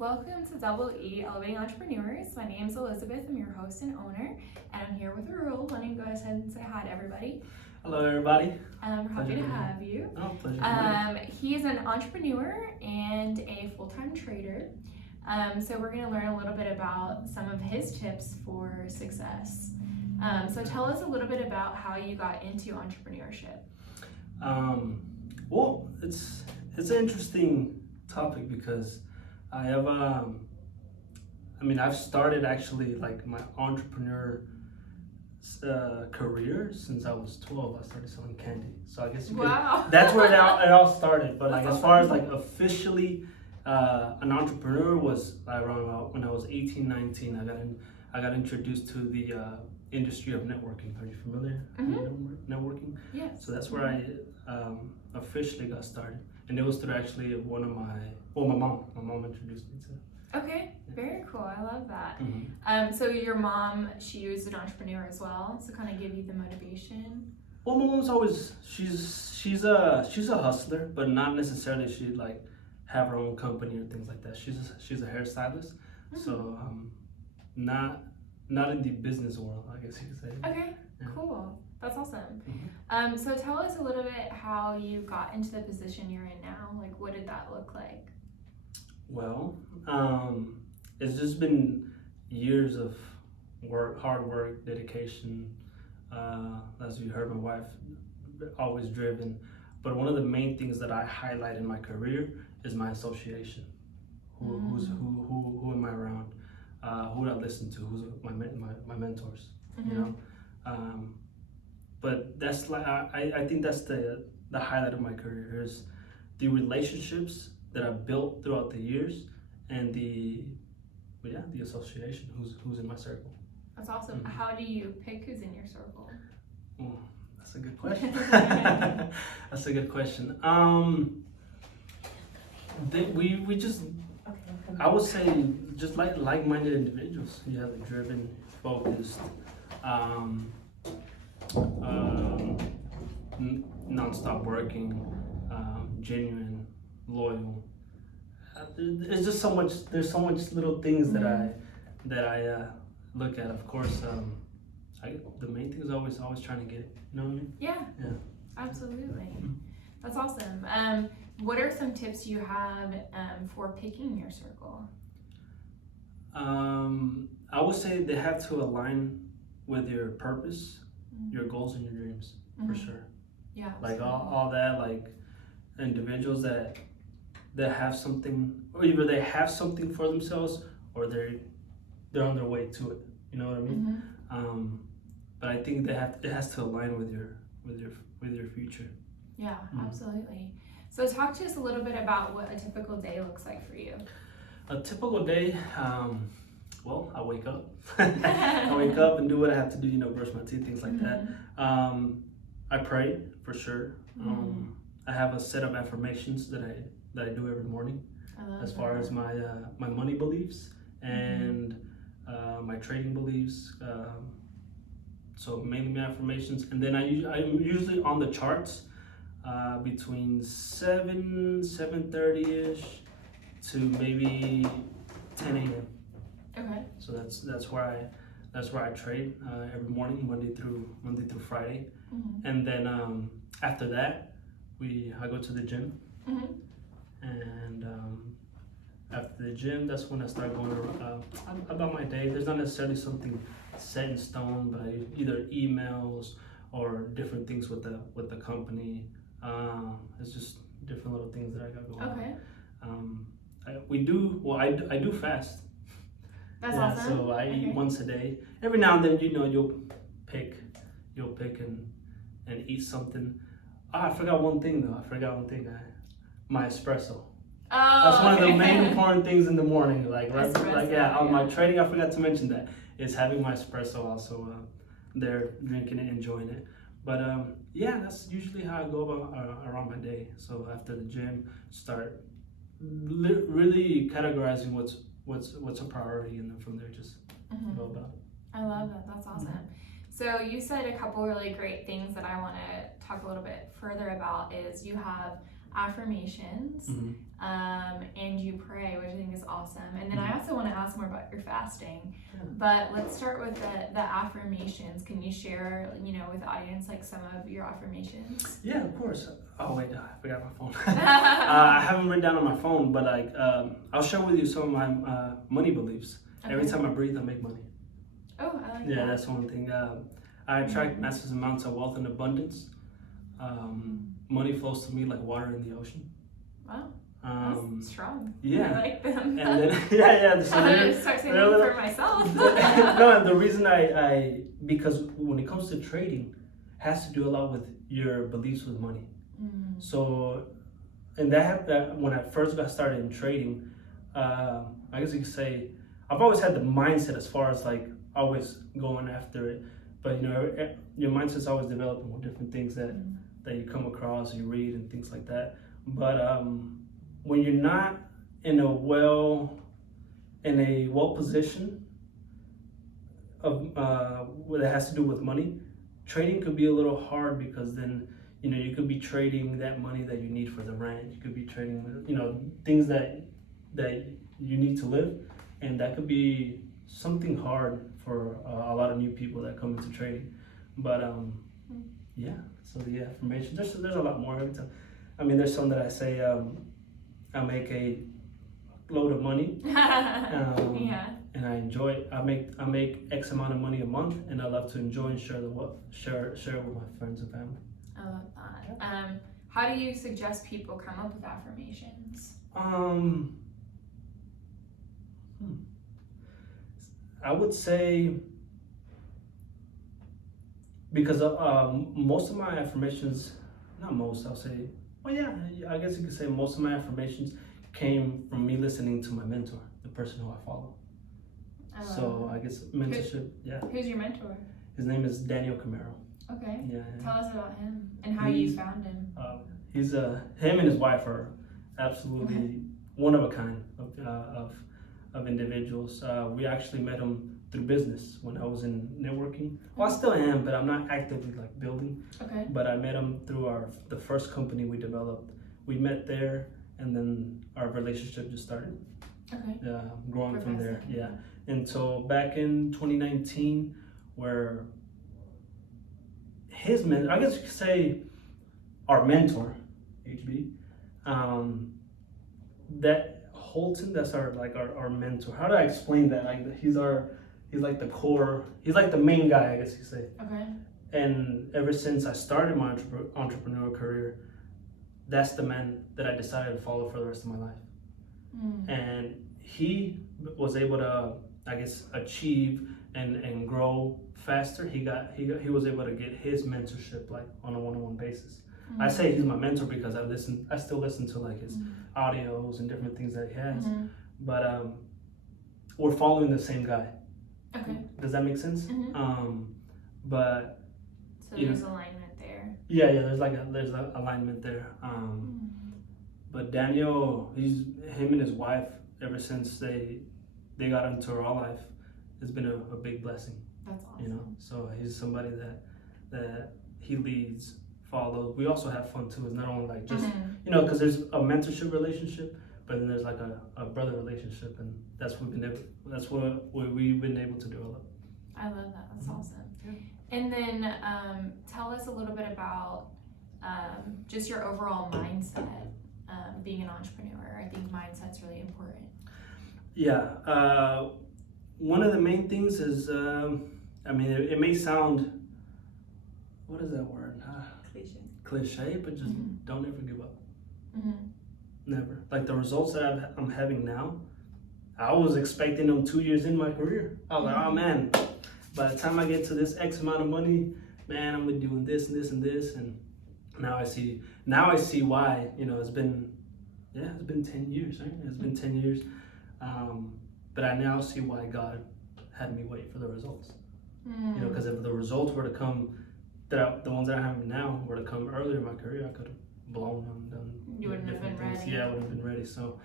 Welcome to Double E Elevating Entrepreneurs. My name is Elizabeth. I'm your host and owner, and I'm here with Raul. Why don't you go ahead and say hi to everybody? Hello, everybody. We're happy to have you. Oh, pleasure. He's an entrepreneur and a full-time trader. So we're going to learn a little bit about some of his tips for success. So tell us a little bit about how you got into entrepreneurship. Well, it's an interesting topic because I have I've started actually like my entrepreneur career since I was 12. I started selling candy, so I guess you could, that's where it all started. But like as far as like officially an entrepreneur was around when I was 18, 19. I got introduced to the industry of networking. Are you familiar? Mm-hmm. Networking? Yes. So that's where I officially got started, and it was through actually my mom introduced me to. Okay, very cool. I love that. Mm-hmm. So your mom, she was an entrepreneur as well, so kind of give you the motivation. Well, my mom's always she's a hustler, but not necessarily she like have her own company or things like that. She's a hairstylist, so not in the business world, I guess you could say. Okay, yeah. Cool. That's awesome. Mm-hmm. So tell us a little bit how you got into the position you're in now. Like, what did that look like? Well, it's just been years of hard work, dedication. As you heard, my wife always driven. But one of the main things that I highlight in my career is my association. Who am I around? Who do I listen to? Who's my mentors? Mm-hmm. You know. But that's like I think that's the highlight of my career is the relationships that I built throughout the years and the association who's in my circle. That's awesome. Mm-hmm. How do you pick who's in your circle? Oh, that's a good question. That's a good question. We just, I would say, just like-minded individuals. You have a driven, focused, non-stop working, genuine, loyal. There's just so much. There's so much little things that I look at. Of course, the main thing is always trying to get it. You know what I mean? Yeah. Yeah. Absolutely. That's awesome. What are some tips you have for picking your circle? I would say they have to align with your purpose, your goals, and your dreams for sure. Yeah. Like all that, like individuals that have something, or either they have something for themselves, or they're on their way to it. You know what I mean? But I think it has to align with your future. Yeah, absolutely. So talk to us a little bit about what a typical day looks like for you. A typical day, well, I wake up. I wake up and do what I have to do, brush my teeth, things like that. I pray, for sure. I have a set of affirmations that I do every morning as far as my money beliefs and my trading beliefs. So mainly my affirmations. And then I'm usually on the charts between 7:30ish to maybe 10 a.m. Okay. So that's where I trade every morning, Monday through Friday, and then after that I go to the gym, and after the gym that's when I start going about my day. There's not necessarily something set in stone, but I either emails or different things with the company. It's just different little things that I got going on. I do fast. That's awesome. So I eat once a day. Every now and then, you'll pick and eat something. I forgot one thing though. My espresso. Oh, that's one of the main important things in the morning. On my trading, I forgot to mention that is having my espresso also there, drinking it, enjoying it. But that's usually how I go about around my day. So after the gym, start really categorizing what's a priority, and then from there just go about it. I love that. That's awesome. So you said a couple really great things that I want to talk a little bit further about. Is you have affirmations, and you pray, which I think is awesome. And then I also want to ask more about your fasting, but let's start with the affirmations. Can you share, with the audience, like some of your affirmations? Yeah, of course. Oh wait, I forgot my phone. I haven't written down on my phone, but I'll share with you some of my money beliefs. Okay. Every time I breathe, I make money. Oh, I like that. Yeah, that's one thing. I attract massive amounts of wealth and abundance. Money flows to me like water in the ocean. Wow. That's strong. Yeah. I like them. And then, yeah. So I'm going to start saying them for myself. No, and the reason because when it comes to trading, has to do a lot with your beliefs with money. So, and that when I first got started in trading, I guess you could say, I've always had the mindset as far as like always going after it. But your mindset's always developing with different things that you come across, you read, and things like that. But when you're not in a well position of that has to do with money, trading could be a little hard because then you could be trading that money that you need for the rent. You could be trading things that you need to live, and that could be something hard for a lot of new people that come into trading. But yeah, so the affirmation, there's a lot more every time. I mean, there's some that I say, I make a load of money, and I enjoy it. I make X amount of money a month, and I love to enjoy and share it with my friends and family. I love that. How do you suggest people come up with affirmations? I would say, because most of my affirmations, not most, I'll say, well, yeah, I guess you could say most of my affirmations came from me listening to my mentor, the person who I follow. I guess mentorship, yeah. Who's your mentor? His name is Daniel Camaro. Okay. Yeah. Tell us about him and how you found him. He's him and his wife are absolutely one of a kind of individuals. We actually met him through business when I was in networking. Well, I still am, but I'm not actively like building. Okay. But I met him through the first company we developed. We met there, and then our relationship just started. Okay. Growing from there. Yeah. And so back in 2019, where his mentor, I guess you could say our mentor, HB, that Holton, that's our mentor. How do I explain that? Like he's like the core, he's like the main guy, I guess you could say. Okay. And ever since I started my entrepreneurial career, that's the man that I decided to follow for the rest of my life. And he was able to, I guess, achieve and grow faster. He was able to get his mentorship like on a one-on-one basis. I say he's my mentor because I still listen to like his audios and different things that he has. But we're following the same guy. Okay. Does that make sense? But so there's alignment there. Yeah, there's an alignment there. But Daniel, him and his wife, ever since they got into our life, it's been a big blessing. That's awesome. So he's somebody that he leads, follows. We also have fun too. It's not only like just because there's a mentorship relationship, but then there's like a brother relationship, and that's what we've been able to develop. I love that. That's awesome. Yeah. And then tell us a little bit about just your overall mindset being an entrepreneur. I think mindset's really important. Yeah. One of the main things is, it may sound, what is that word? Cliche, but just don't ever give up. Never. Like the results that I'm having now, I was expecting them 2 years in my career. I was like, oh man, by the time I get to this X amount of money, man, I'm gonna be doing this and this and this. And now I see why, it's been 10 years, right? It's been 10 years. But I now see why God had me wait for the results. Because if the results were to come, the ones that I have now were to come earlier in my career, I could have blown them, done you wouldn't have been things. ready. Yeah, I would have been ready. So,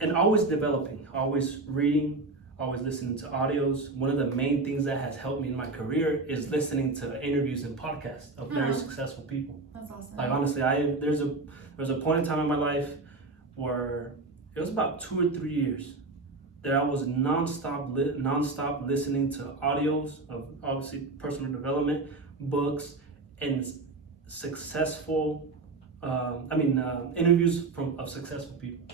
and always developing, always reading, always listening to audios. One of the main things that has helped me in my career is listening to interviews and podcasts of very successful people. That's awesome. Like honestly, there's a point in time in my life where it was about 2 or 3 years that I was nonstop listening to audios of obviously personal development, books, and successful interviews of successful people.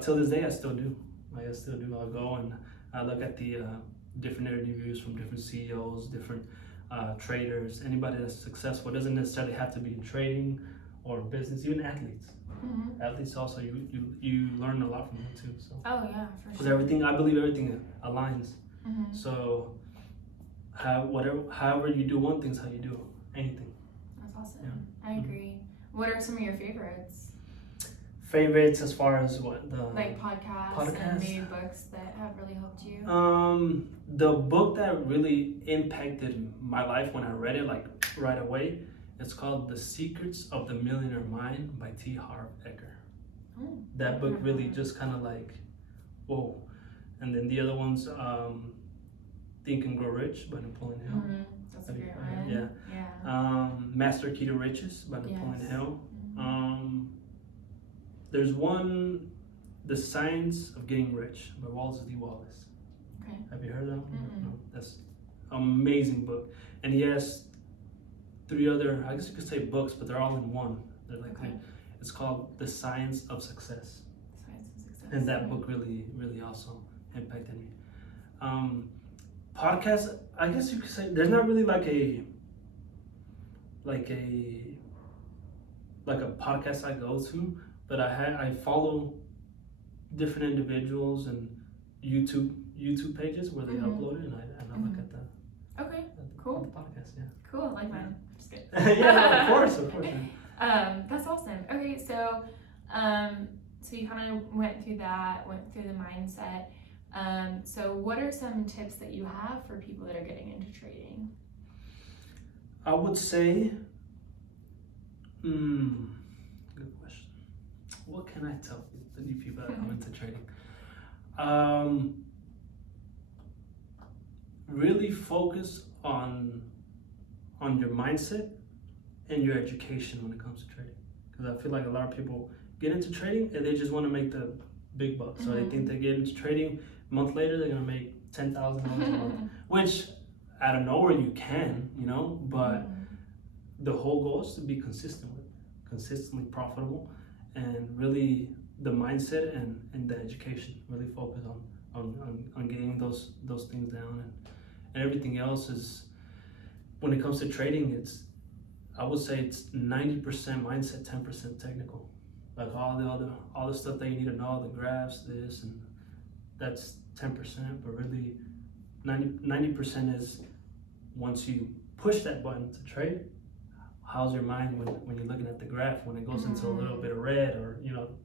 Till this day, I still do. I'll go and I look at the different interviews from different CEOs, different traders, anybody that's successful. It doesn't necessarily have to be in trading or business, even athletes. Athletes also, you learn a lot from them too. So. Oh yeah, for Because sure. I believe everything aligns. So, however you do one thing's how you do anything. That's awesome. Yeah. I agree. What are some of your favorites? Favorites as far as what Like podcasts and maybe books that have really helped you? The book that really impacted my life when I read it, like right away, it's called The Secrets of the Millionaire Mind by T. Harv Eker. That book really just kind of like, whoa. And then the other ones, Think and Grow Rich by Napoleon Hill. That's a great one. Yeah. Master Key to Riches by Napoleon Hill. There's one, The Science of Getting Rich by Wallace D. Wallace. Okay. Have you heard of that one? No. That's an amazing book. And he has 3 other, I guess you could say books, but they're all in one. They're like, it's called The Science of Success. Science of Success. And that book really, really also impacted me. Podcast, I guess you could say, there's not really like a podcast I go to, but I follow different individuals and YouTube pages where they upload it, and I look at the cool the podcast. Yeah. Cool, like mine. Just kidding. Yeah, of course. Yeah. That's awesome. Okay, so you kind of went through the mindset. So what are some tips that you have for people that are getting into trading? I would say, good question. What can I tell the new people that come into trading? Really focus on your mindset and your education when it comes to trading. Because I feel like a lot of people get into trading and they just want to make the big bucks. So they think they get into trading, a month later they're going to make $10,000 a month, which out of nowhere you can, but the whole goal is to be consistently profitable, and really the mindset and the education. Really focus on getting those things down, and everything else is, when it comes to trading, I would say it's 90% mindset, 10% technical. Like all the stuff that you need to know, the graphs, this, and that's 10%, but really 90% is, once you push that button to trade, how's your mind when you're looking at the graph, when it goes into a little bit of red, or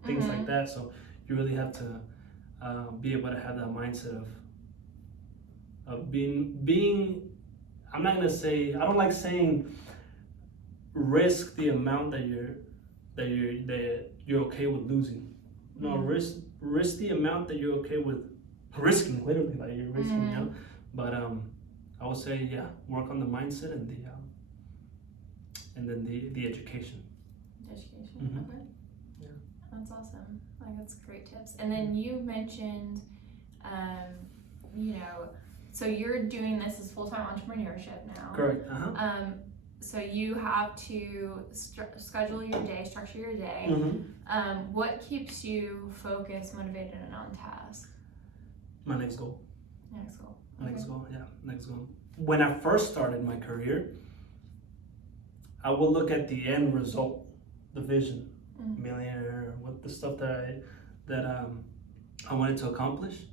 things like that. So you really have to be able to have that mindset of being I'm not gonna say, I don't like saying risk the amount that you're okay with losing. No, risk the amount that you're okay with risking, literally, like you're risking, But I would say, work on the mindset and then the education. Okay. Yeah. That's awesome. That's great tips. And then you mentioned, so you're doing this as full-time entrepreneurship now. Correct. So you have to schedule your day, structure your day. What keeps you focused, motivated, and on task? My next goal. Next goal. Next goal. When I first started my career, I would look at the end result, the vision, millionaire, what the stuff that I wanted to accomplish,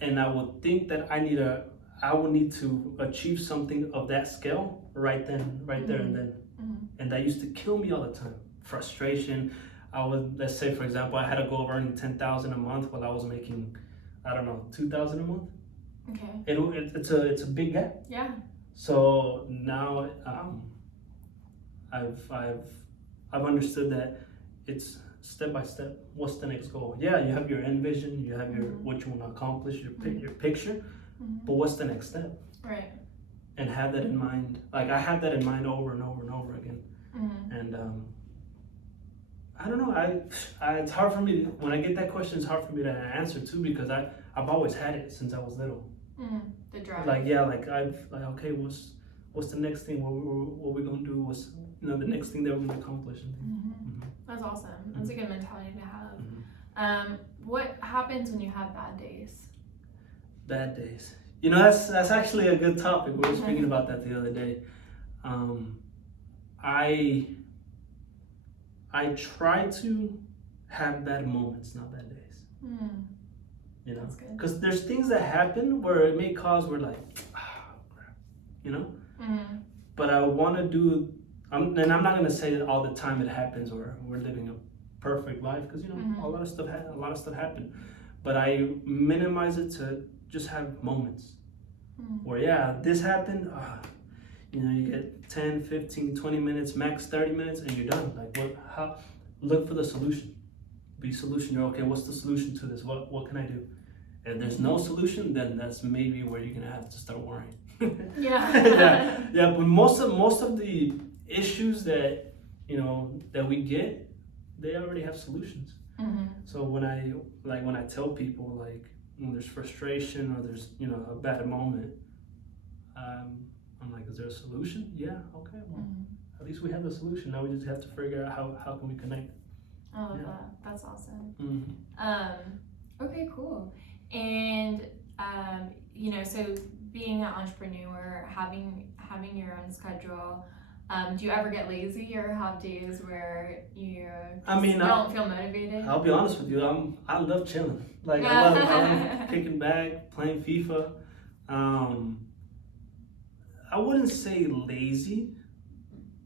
and I would think that I would need to achieve something of that scale right there and then, and that used to kill me all the time. Frustration. Let's say, for example, I had a goal of earning $10,000 a month while I was making, I don't know, $2,000 a month. Okay. It's a big gap. Yeah. So now I've understood that step by step. What's the next goal? Yeah, you have your end vision, you have your what you want to accomplish, your picture, but what's the next step? Right. And have that in mind. Like I have that in mind over and over and over again. And I don't know. It's hard for me when I get that question. It's hard for me to answer too because I've always had it since I was little. The drive. Like okay, what's the next thing? What we gonna do? What's the next thing that we're gonna accomplish? That's awesome. That's a good mentality to have. What happens when you have bad days? Bad days. That's actually a good topic. We were speaking about that the other day. I try to have bad moments, not bad days. That's good. Because there's things that happen where it may cause we're like, crap, But I want to do, and I'm not gonna say that all the time it happens or we're living a perfect life because a lot of stuff happened, but I minimize it to just have moments where this happened. You get 10, 15, 20 minutes, max 30 minutes, and you're done. Like, look for the solution. Be solution. You're okay. What's the solution to this? What can I do? If there's no solution, then that's maybe where you're gonna have to start worrying. Yeah. Yeah. But most of the issues that that we get, they already have solutions. So when I tell people like when there's frustration or there's a bad moment, I'm like, is there a solution? Yeah. Okay. Well, at least we have the solution. Now we just have to figure out how can we connect. I love that. That's awesome. Okay, cool. And so being an entrepreneur, having your own schedule, do you ever get lazy or have days where you don't feel motivated? I'll be honest with you. I love chilling. Like I love kicking back, playing FIFA. I wouldn't say lazy.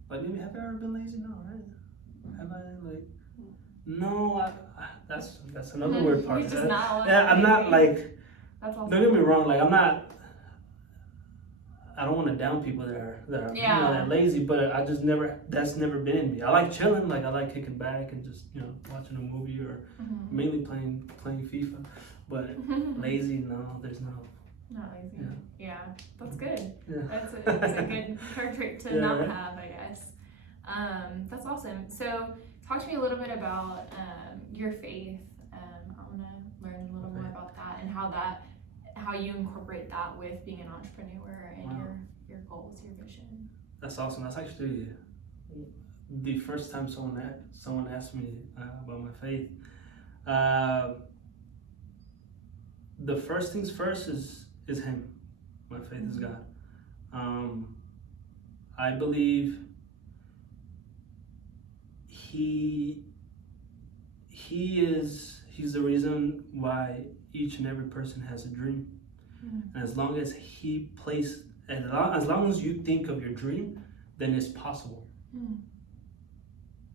Like maybe have I ever been lazy? No, right? Have I like? No, that's another weird part. I'm not like. That's awesome. Don't get me wrong. Like I don't want to down people that are that lazy, but I just that's never been in me. I like chilling. Like I like kicking back and just watching a movie or mainly playing FIFA. But lazy, no, there's no. Not lazy. Yeah, that's good. Yeah. That's a good character to not have, I guess. That's awesome. So, talk to me a little bit about your faith. I want to learn a little more about that and how you incorporate that with being an entrepreneur and your goals, your vision. That's awesome. That's actually the first time someone asked me about my faith. The first things first is Him. My faith is God. I believe He's the reason why each and every person has a dream. And as long as as long as you think of your dream, then it's possible.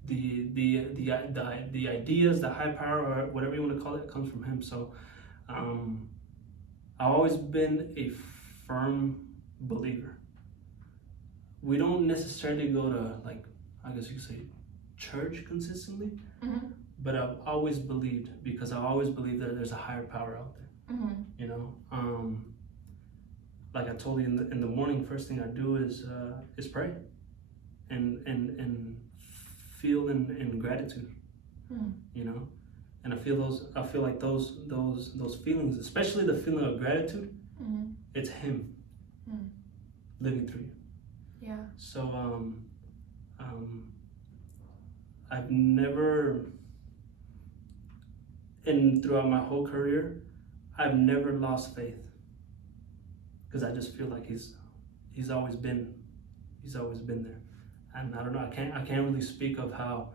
The ideas, the high power, or whatever you want to call it, comes from Him. So I've always been a firm believer. We don't necessarily go to, like, I guess you could say, church consistently, but I've always believed, because I've always believed that there's a higher power out there. Like I told you in the morning, first thing I do is pray and feel in gratitude. And I feel like those feelings, especially the feeling of gratitude, it's Him living through you. Yeah. So I've never, and throughout my whole career, I've never lost faith, because I just feel like he's always been there. And I don't know, I can't really speak of how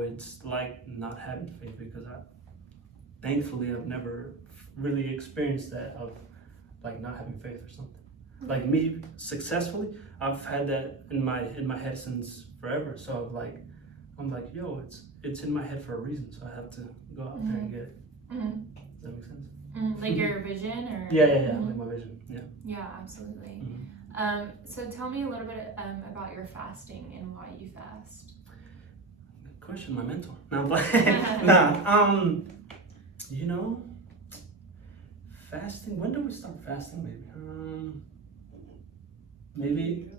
it's like not having faith, because thankfully I've never really experienced that of like not having faith or something. Like me successfully, I've had that in my head since forever. So I'm like, yo, it's in my head for a reason, so I have to go out there and get it. Does that make sense? Like your vision, or yeah, like my vision. Yeah, absolutely. So tell me a little bit about your fasting and why you fast. question, my mentor. No, but nah. You know, fasting. When did we start fasting? Maybe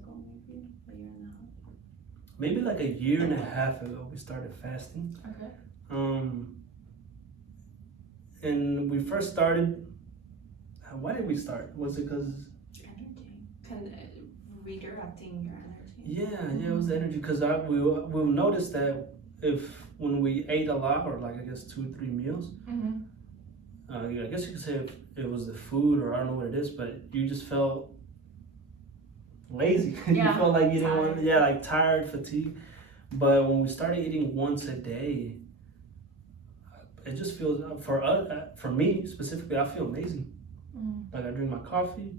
maybe like a year and a half ago we started fasting. Okay. And we first started. Why did we start? Was it because energy, redirecting your energy? Yeah, it was the energy. Because we'll notice that when we ate a lot, or like I guess 2 or 3 meals, I guess you could say if it was the food, or I don't know what it is, but you just felt lazy. You felt like you didn't want, like tired, fatigued. But when we started eating once a day, it just feels for me specifically, I feel amazing. Like I drink my coffee,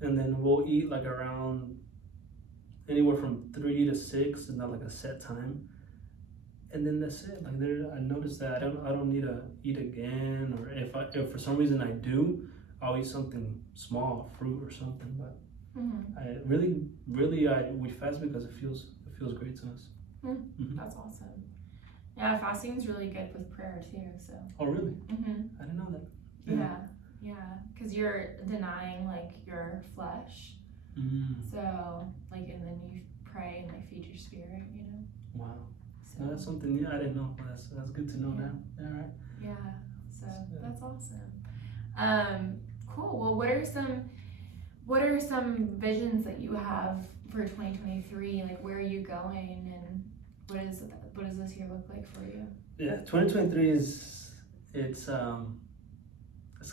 and then we'll eat like around anywhere from 3 to 6, and not like a set time. And then that's it. Like I noticed that I don't need to eat again, or if for some reason I do, I'll eat something small, fruit or something. But I really we fast because it feels great to us. That's awesome. Yeah, fasting is really good with prayer too. So. Oh really? I didn't know that. Yeah, because you're denying like your flesh. So like, and then you pray and like feed your spirit. You know. Wow. So that's something I didn't know. That's good to know now. All right. Yeah. So that's awesome. Cool. Well, what are some visions that you have for 2023? Like, where are you going, and what does this year look like for you? Yeah, 2023 it's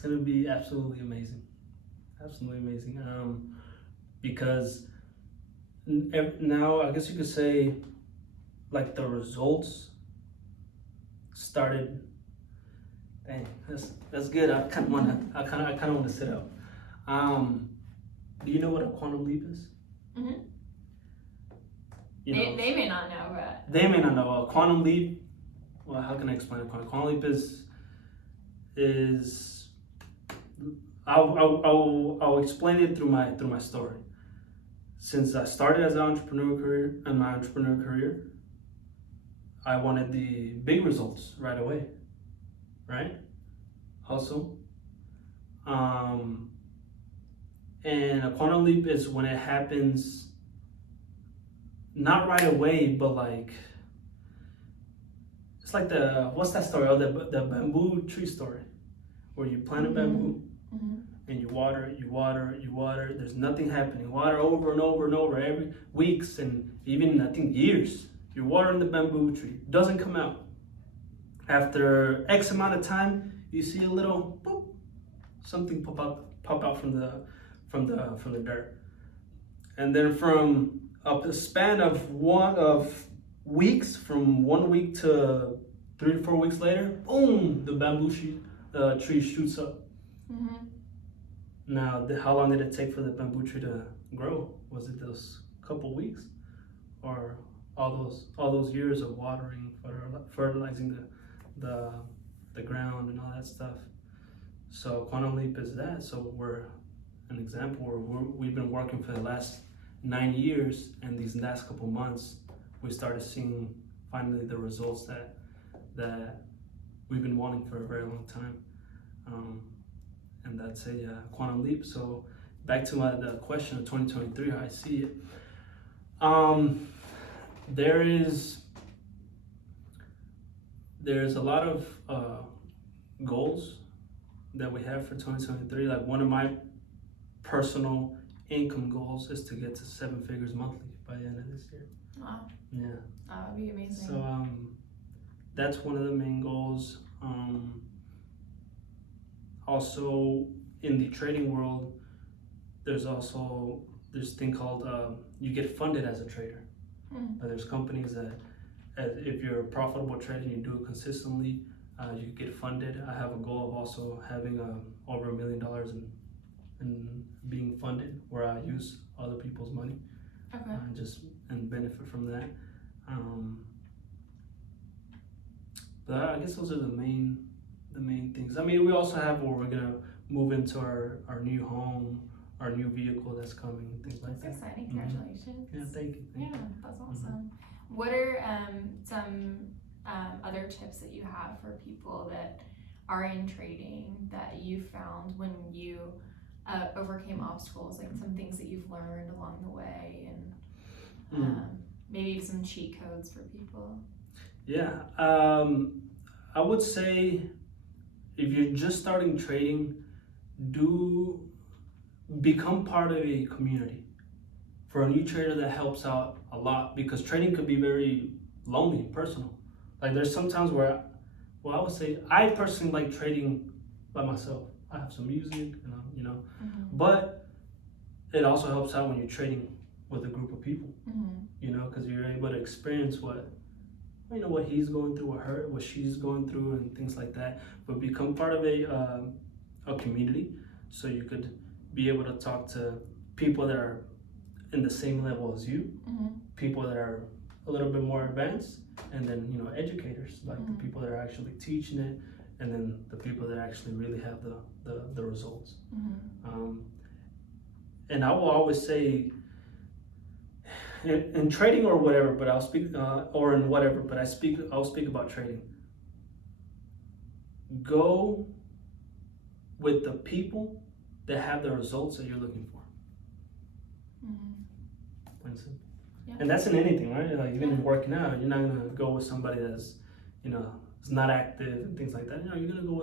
gonna be absolutely amazing, because now I guess you could say like the results started. Dang, that's good. I kind of want to sit up. Do you know what a quantum leap is? You know, They may not know, but they may not know. A quantum leap. Well, how can I explain a quantum leap is I'll explain it through my story. Since I started as an entrepreneur career, in my entrepreneur career, I wanted the big results right away, right? Hustle. And a quantum leap is when it happens not right away, but like it's like what's that story? Oh, the bamboo tree story, where you plant a bamboo and you water it. There's nothing happening. Water over and over and over every weeks and even I think years. You're watering the bamboo tree, doesn't come out. After X amount of time, you see a little boop, something pop out from the dirt, and then from a span of weeks, from 1 week to 3 to 4 weeks later, boom, the bamboo tree shoots up. Now, how long did it take for the bamboo tree to grow? Was it those couple weeks, or all those years of watering, fertilizing the ground and all that stuff? So quantum leap is that. So we're an example where we've been working for the last 9 years, and these last couple months we started seeing finally the results that we've been wanting for a very long time, and that's a quantum leap. So back to the question of 2023, how I see it. There's a lot of goals that we have for 2023. Like one of my personal income goals is to get to 7 figures monthly by the end of this year. Wow. Yeah. That would be amazing. So that's one of the main goals. Also in the trading world, there's this thing called you get funded as a trader. There's companies that if you're a profitable trader and you do it consistently, you get funded. I have a goal of also having over $1 million in being funded, where I use other people's money, and benefit from that. But I guess those are the main things. I mean, we also have where we're gonna move into our new home, our new vehicle that's coming, things like that. That's exciting. Congratulations. Yeah, thank you. Yeah, that's awesome. What are some other tips that you have for people that are in trading that you found when you overcame obstacles, like some things that you've learned along the way, and maybe some cheat codes for people. Yeah, I would say if you're just starting trading, become part of a community. For a new trader, that helps out a lot because trading could be very lonely and personal. Like there's sometimes where, well, I would say I personally like trading by myself. I have some music, but it also helps out when you're trading with a group of people, because you're able to experience what he's going through, what she's going through, and things like that. But become part of a community, so you could be able to talk to people that are in the same level as you, people that are a little bit more advanced, and then educators, like the people that are actually teaching it, and then the people that actually really have the results. And I will always say, in trading or whatever, but I'll speak or in whatever, but I'll speak about trading. Go with the people that have the results that you're looking for. Yeah. And that's in anything, right? Like even in working out, you're not gonna go with somebody that's, is not active and things like that. You're gonna go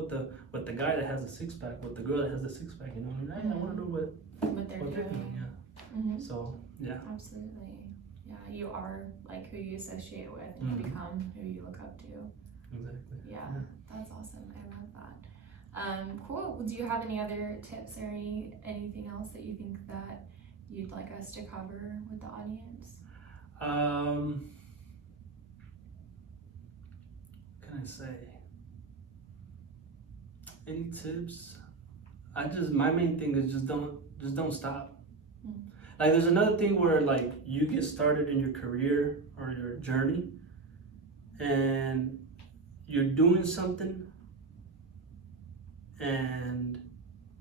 with the guy that has a six pack, with the girl that has the six pack. I want to know what they're doing. Yeah. So yeah. Absolutely. Yeah, you are like who you associate with, and you become who you look up to. Exactly. Yeah, that's awesome. I love that. Cool. Do you have any other tips or anything else that you think that you'd like us to cover with the audience? What can I say? Any tips? My main thing is just don't stop. Like there's another thing where like you get started in your career or your journey and you're doing something and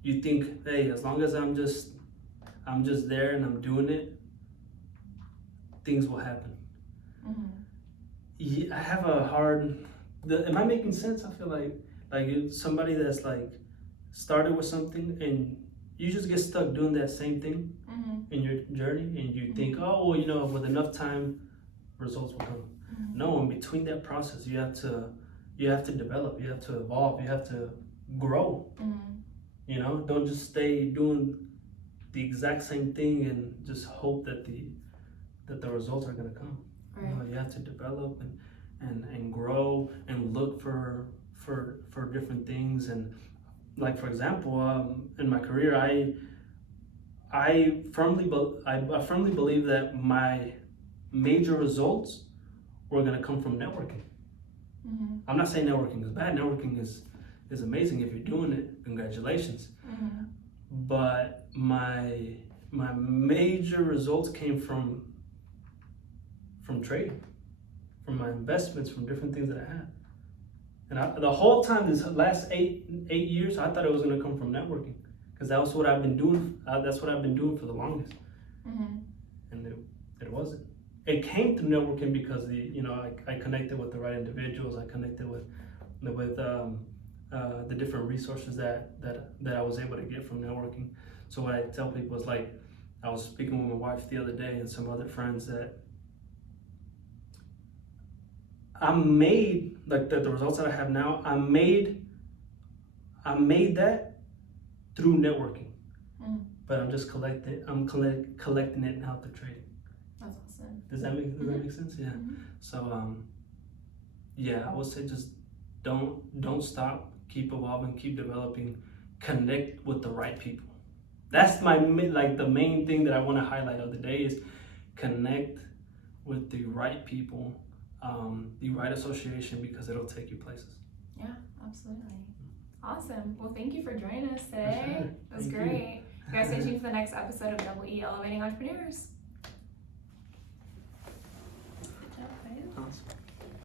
you think, hey, as long as I'm just there and I'm doing it, things will happen. Yeah, I have a hard. Am I making sense? I feel like it's somebody that's like started with something and you just get stuck doing that same thing in your journey, and you think, oh, well, with enough time, results will come. No, in between that process, you have to develop, you have to evolve, you have to grow. Don't just stay doing the exact same thing and just hope that the results are gonna come. Right. You have to develop and grow and look for different things. And like for example, in my career, I firmly believe that my major results were gonna come from networking. I'm not saying networking is bad. Networking is amazing if you're doing it. Congratulations. But my major results came from trading, from my investments, from different things that I had. And the whole time, this last eight years, I thought it was gonna come from networking, because that was what I've been doing. That's what I've been doing for the longest. And it wasn't. It came through networking because I connected with the right individuals. I connected with the different resources that I was able to get from networking. So what I tell people is, like, I was speaking with my wife the other day and some other friends, that I'm made, like the results that I have now, I made that through networking. But I'm just collecting it now through trading. That's awesome. Does that make sense? Yeah. So I would say just don't stop, keep evolving, keep developing, connect with the right people. That's the main thing that I want to highlight of the day is connect with the right people, the right association, because it'll take you places. Yeah, absolutely. Awesome. Well, thank you for joining us today. For sure. It was great. You guys stay tuned for the next episode of Double E Elevating Entrepreneurs. Good job, guys. Awesome.